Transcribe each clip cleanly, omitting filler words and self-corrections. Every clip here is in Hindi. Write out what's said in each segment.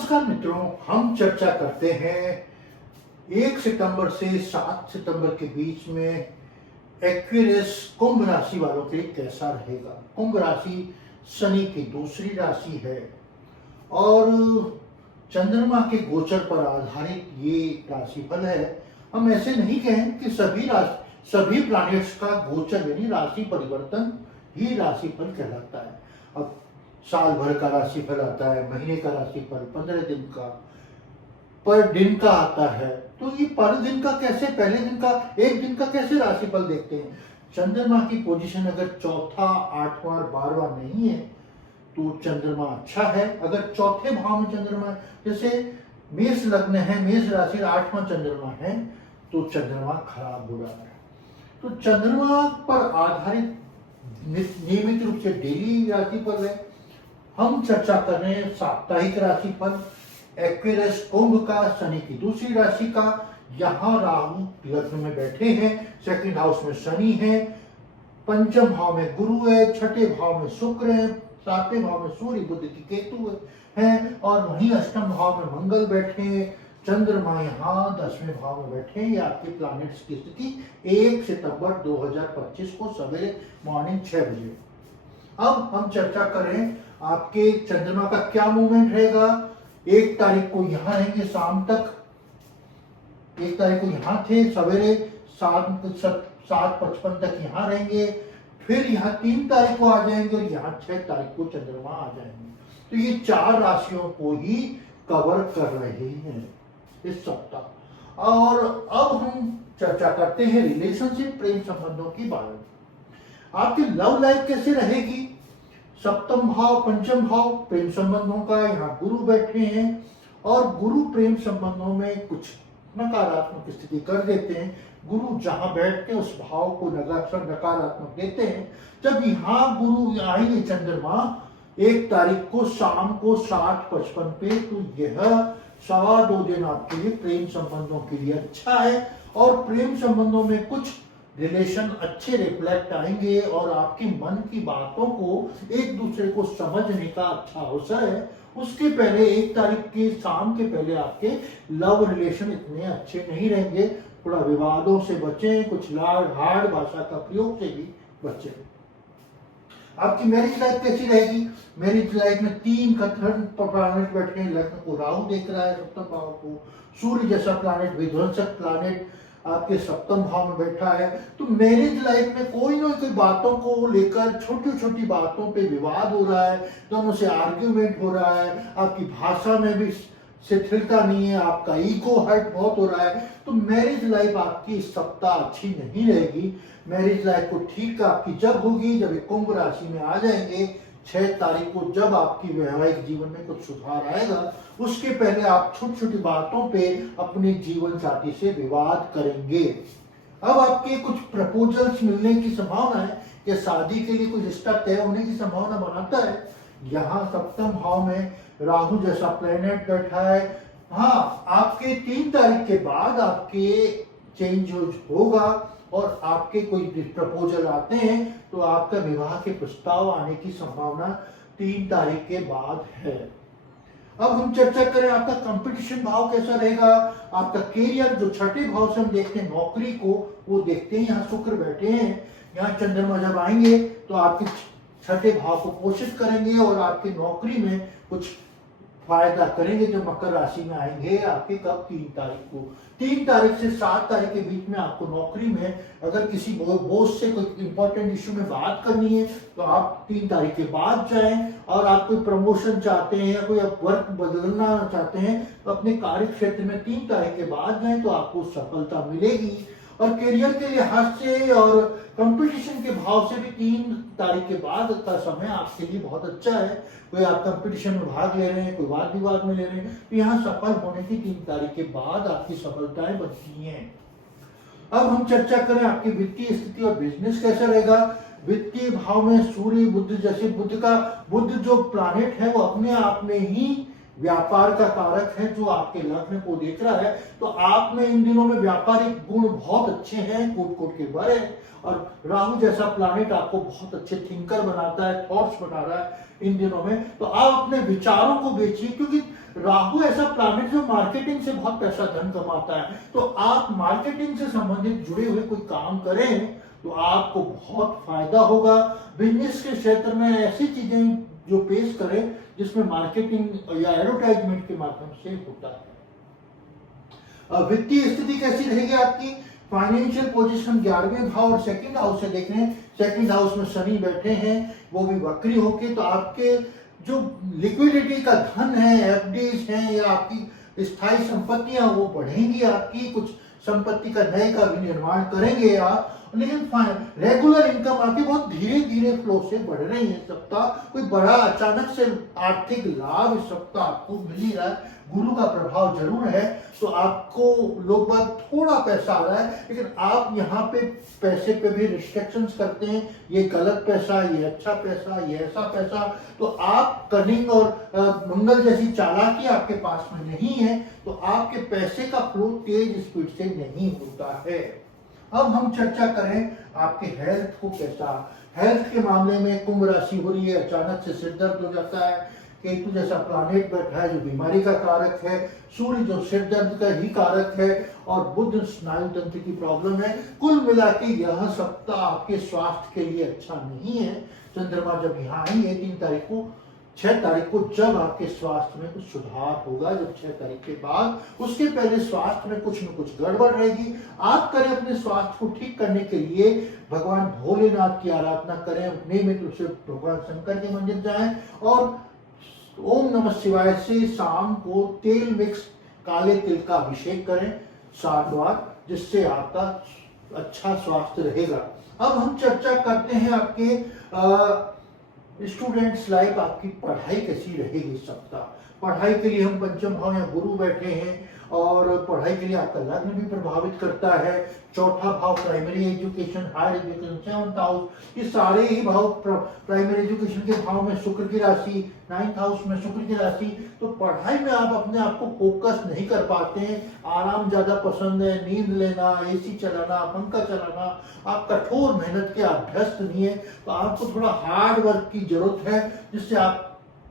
नमस्कार मित्रों, हम चर्चा करते हैं 1 सितंबर से 7 सितंबर के बीच में एक्वेरियस कुंभ राशि वालों के लिए कैसा रहेगा। कुंभ राशि शनि की दूसरी राशि है और चंद्रमा के गोचर पर आधारित ये राशिफल है। हम ऐसे नहीं कहें कि सभी प्लैनेट्स का गोचर यानी राशि परिवर्तन ही राशिफल कहलाता है। अब साल भर का राशिफल आता है, महीने का राशिफल, 15 दिन का, पर दिन का आता है। तो ये पर दिन का कैसे, पहले दिन का, एक दिन का कैसे राशिफल देखते हैं। चंद्रमा की पोजीशन अगर चौथा, आठवां और 12वां नहीं है तो चंद्रमा अच्छा है। अगर चौथे भाव में चंद्रमा, जैसे मेष लग्न है, मेष राशि 8वां चंद्रमा है, तो चंद्रमा खराब हो रहा है। तो चंद्रमा पर आधारित नियमित रूप से डेली राशिफल है। हम चर्चा कर रहे हैं साप्ताहिक राशिफल एक्वेरियस कुंभ का, शनि की दूसरी राशि का। यहाँ राहु लग्न में बैठे हैं, सेकंड हाउस में शनि है, पंचम भाव में गुरु है, छठे भाव में शुक्र है, सातवें भाव में सूर्य, बुध की केतु है और वहीं अष्टम भाव में मंगल बैठे हैं। चंद्रमा यहाँ 10वें भाव में बैठे हैं। ये आपके प्लैनेट्स की स्थिति 1 सितंबर 2025 को सवेरे मॉर्निंग 6 बजे। अब हम चर्चा करें आपके चंद्रमा का क्या मूवमेंट रहेगा। 1 तारीख को यहाँ रहेंगे शाम तक, 1 तारीख को यहाँ थे, सवेरे 7:55 तक यहाँ रहेंगे, फिर यहाँ 3 तारीख को आ जाएंगे और यहाँ 6 तारीख को चंद्रमा आ जाएंगे। तो ये 4 राशियों को ही कवर कर रहे हैं इस सप्ताह। और अब हम चर्चा करते हैं रिलेशनशिप, प्रेम संबंधों की बारे में। आपकी लव लाइफ कैसे रहेगी। सप्तम भाव, पंचम भाव प्रेम संबंधों का, यहाँ गुरु बैठे हैं और गुरु प्रेम संबंधों में कुछ नकारात्मक स्थिति कर देते हैं। गुरु जहां बैठते हैं उस भाव को नकारात्मक देते हैं। जब यहाँ गुरु आएंगे चंद्रमा 1 तारीख को शाम को 7:55 पे, तो यह 2.25 दिन आपके लिए प्रेम संबंधों के लिए अच्छा है और प्रेम संबंधों में कुछ रिलेशन अच्छे रिफ्लेक्ट आएंगे और आपके मन की बातों को एक दूसरे को समझने का अच्छा अवसर है। उसके पहले 1 तारीख की शाम के पहले आपके लव रिलेशन इतने अच्छे नहीं रहेंगे। थोड़ा विवादों से बचें, कुछ हार्ड भाषा का प्रयोग से भी बचें। आपकी मैरिज लाइफ कैसी रहेगी। मैरिज लाइफ में 3 प्लैनेट बैठे हैं। लग्न को राहु देख रहा है, सप्तम भाव को सूर्य जैसा प्लैनेट, विध्वंसक प्लैनेट आपके सप्तम भाव में बैठा है। तो मैरिज लाइफ में कोई ना कोई बातों को लेकर, छोटी छोटी बातों पे विवाद हो रहा है, दोनों से आर्ग्यूमेंट हो रहा है, आपकी भाषा में भी शिथिलता नहीं है, आपका ईगो हर्ट बहुत हो रहा है। तो मैरिज लाइफ आपकी इस सप्ताह अच्छी नहीं रहेगी। मैरिज लाइफ को ठीक आपकी जब होगी जब एक कुंभ राशि में आ जाएंगे 6 तारीख को, जब आपकी वैवाहिक जीवन में कुछ सुधार आएगा। उसके पहले आप छोटी छोटी बातों पे अपने जीवन साथी से विवाद करेंगे। अब आपके कुछ प्रपोजल्स मिलने की संभावना है कि शादी के लिए कुछ रिश्ता तय होने की संभावना बनाता है। यहाँ सप्तम भाव में राहु जैसा प्लेनेट बैठा है। हाँ, आपके 3 तारीख के बाद आपके चेंज होगा और आपके कोई प्रपोजल आते हैं तो आपका विवाह के प्रस्ताव आने की संभावना 3 तारीख के बाद है। अब हम चर्चा करें आपका कंपटीशन भाव कैसा रहेगा। आपका कैरियर जो छठे भाव से हम देखते हैं, नौकरी को वो देखते हैं। यहाँ शुक्र बैठे हैं, यहाँ चंद्रमा जब आएंगे तो आपके छठे भाव को पोषित करेंगे और आपकी नौकरी में कुछ फायदा करेंगे। जो मकर राशि में आएंगे आपके कब 3 तारीख को, 3 तारीख से 7 तारीख के बीच में आपको नौकरी में अगर किसी बॉस से कोई इंपॉर्टेंट इश्यू में बात करनी है तो आप 3 तारीख के बाद जाएं। और आप कोई प्रमोशन चाहते हैं या कोई वर्क बदलना चाहते हैं तो अपने कार्य क्षेत्र में 3 तारीख के बाद जाएं तो आपको सफलता मिलेगी। और करियर के लिहाज से और कंपटीशन के भाव से भी 3 तारीख के बाद का समय आपके लिए बहुत अच्छा है। कोई आप कंपटीशन में भाग ले रहे हैं, कोई वाद विवाद में ले रहे हैं, तो यहाँ सफल होने की 3 तारीख के बाद आपकी सफलताएं बनती हैं। अब हम चर्चा करें आपकी वित्तीय स्थिति और बिजनेस कैसा रहेगा। वित्तीय भाव में सूर्य, बुध जैसे बुध जो प्लैनेट है वो अपने आप में ही व्यापार का कारक है जो आपके लग्न को देख रहा है। तो आप में इन दिनों में व्यापारिक गुण बहुत अच्छे हैं, कोट के भरे। और राहु जैसा प्लैनेट आपको बहुत अच्छे थिंकर बनाता है, थॉट्स बना रहा है इन दिनों में। तो आप अपने विचारों को बेचिए, क्योंकि राहु ऐसा प्लैनेट जो मार्केटिंग से बहुत पैसा धन कमाता है, तो आप मार्केटिंग से संबंधित जुड़े हुए कोई काम करें तो आपको बहुत फायदा होगा। बिजनेस के क्षेत्र में ऐसी चीजें जो पेश करें जिसमें मार्केटिंग या एडवर्टाइजमेंट के माध्यम से होता है। वित्तीय स्थिति कैसी रहेगी आपकी? फाइनेंशियल पोजीशन 11वें भाव और सेकंड हाउस से देख रहे हैं, सेकंड हाउस में शनि बैठे हैं, वो भी वक्री होके, तो आपके जो लिक्विडिटी का धन है, एफडीज हैं या आपकी स्थायी संपत्तियां वो बढ़ेंगी, आपकी कुछ संपत्ति का नए का भी निर्माण करेंगे आप, लेकिन रेगुलर इनकम आपकी बहुत धीरे धीरे फ्लो से बढ़ रही है। सप्ताह कोई बड़ा अचानक से आर्थिक लाभ इस सप्ताह आपको मिल ही रहा है, गुरु का प्रभाव जरूर है, तो आपको लोग बात थोड़ा पैसा आ रहा है, लेकिन आप यहाँ पे पैसे पे भी रिस्ट्रिक्शंस करते हैं, ये गलत पैसा, ये अच्छा पैसा, ये ऐसा पैसा, तो आप कनिंग और मंगल जैसी चालाकी आपके पास में नहीं है, तो आपके पैसे का फ्लो तेज स्पीड से नहीं होता है। अब हम चर्चा करें आपके हेल्थ को कैसा। हेल्थ के मामले में कुंभ राशि हो रही है, अचानक से सिर दर्द हो जाता है, केतु जैसा प्लानेट बैठा है जो बीमारी का कारक है, सूर्य जो सिर दर्द का ही कारक है, और बुध स्नायु तंत्र की प्रॉब्लम है। कुल मिला के यह सप्ताह आपके स्वास्थ्य के लिए अच्छा नहीं है। चंद्रमा जब यहाँ आएंगे 3 तारीख को, 6 तारीख को, जब आपके स्वास्थ्य में कुछ सुधार होगा, जब 6 तारीख के बाद, उसके पहले स्वास्थ्य में कुछ न कुछ गड़बड़ रहेगी। आप करें अपने स्वास्थ्य को ठीक करने के लिए भगवान भोलेनाथ की आराधना करें, नियमित रूप से भगवान शंकर के मंदिर जाएं और ओम नमः शिवाय से शाम को तेल मिक्स काले तिल का अभिषेक करें 7 बार, जिससे आपका अच्छा स्वास्थ्य रहेगा। अब हम चर्चा करते हैं आपके स्टूडेंट्स लाइफ, आपकी पढ़ाई कैसी रहेगी इस सप्ताह। पढ़ाई के लिए हम पंचम भाव या गुरु बैठे हैं, और पढ़ाई के लिए आपका लग्न भी प्रभावित करता है। चौथा भाव primary education, higher education, 7th house, ये सारे ही भाव प्राइमरी एजुकेशन के भाव में शुक्र की राशि, 9th हाउस में शुक्र की राशि, तो पढ़ाई में आप अपने आप को फोकस नहीं कर पाते हैं। आराम ज्यादा पसंद है, नींद लेना, एसी चलाना, पंखा चलाना, आप कठोर मेहनत के अभ्यस्त नहीं है, तो आपको थोड़ा हार्ड वर्क की जरूरत है, जिससे आप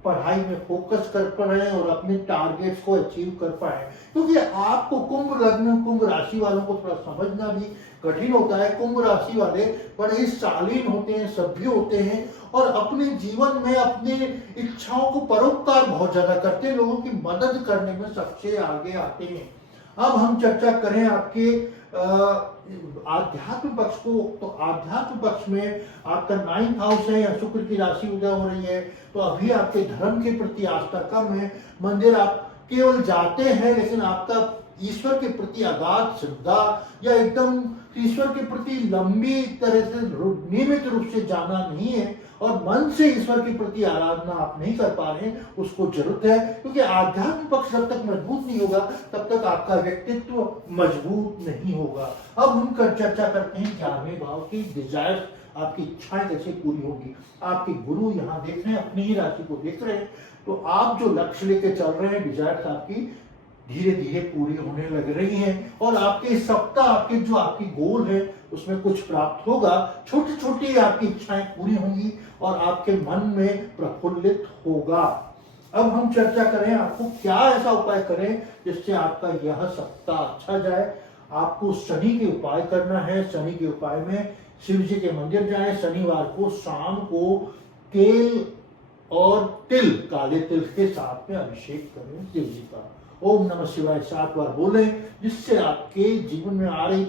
पढ़ाई में फोकस कर पाए और अपने टारगेट्स को अचीव कर पाए। क्योंकि आपको कुंभ लग्न, कुंभ राशि वालों को थोड़ा समझना भी कठिन होता है। कुंभ राशि वाले बड़े शालीन होते हैं, सभ्य होते हैं, और अपने जीवन में अपने इच्छाओं को परोपकार बहुत ज्यादा करते हैं, लोगों की मदद करने में सबसे आगे आते हैं। अब हम चर्चा करें आपके आध्यात्म पक्ष को, तो आध्यात्म पक्ष में आपका 9th हाउस है या शुक्र की राशि उदय हो रही है, तो अभी आपके धर्म के प्रति आस्था कम है। मंदिर आप केवल जाते हैं, लेकिन आपका ईश्वर के प्रति अगाध श्रद्धा या एकदम ईश्वर के प्रति लंबी तरह से नियमित रूप से जाना नहीं है, और मन से ईश्वर के प्रति आराधना आप नहीं कर पा रहे हैं, उसको जरूरत है। क्योंकि आध्यात्म पक्ष जब तक मजबूत नहीं होगा, तब तक आपका व्यक्तित्व मजबूत नहीं होगा। अब हम चर्चा करते हैं 11वें भाव की डिजायर, आपकी इच्छाएं कैसे पूरी होगी। आपके गुरु यहाँ देख रहे हैं, अपनी ही राशि को देख रहे हैं, तो आप जो लक्ष्य लेके चल रहे हैं, डिजायर्स आपकी धीरे धीरे पूरी होने लग रही हैं, और आपके इस सप्ताह आपके जो आपकी गोल है उसमें कुछ प्राप्त होगा। छोटी छोटी आपकी इच्छाएं पूरी होंगी और आपके मन में प्रफुल्लित होगा। अब हम चर्चा करें आपको क्या ऐसा उपाय करें जिससे आपका यह सप्ताह अच्छा जाए। आपको शनि के उपाय करना है। शनि के उपाय में शिव जी के मंदिर जाएं, शनिवार को शाम को तेल और तिल, काले तिल के साथ में अभिषेक करें शिव जी का। ओम नमः शिवाय 7 बार बोले, जिससे आपके जीवन में आ रही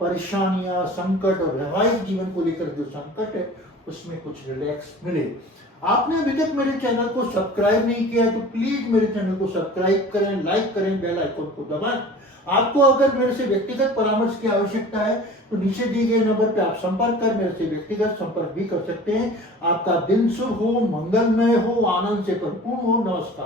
परेशानियां, संकट और वैवाहिक जीवन को लेकर जो संकट है उसमें कुछ रिलैक्स मिले। आपने अभी तक मेरे चैनल को सब्सक्राइब नहीं किया तो प्लीज मेरे चैनल को सब्सक्राइब करें, लाइक करें, बेल आइकन को दबाएं। आपको अगर मेरे से व्यक्तिगत परामर्श की आवश्यकता है तो नीचे दिए गए नंबर पे आप संपर्क कर मेरे से व्यक्तिगत संपर्क भी कर सकते हैं। आपका दिन शुभ हो, मंगलमय हो, आनंद से परिपूर्ण हो। नमस्कार।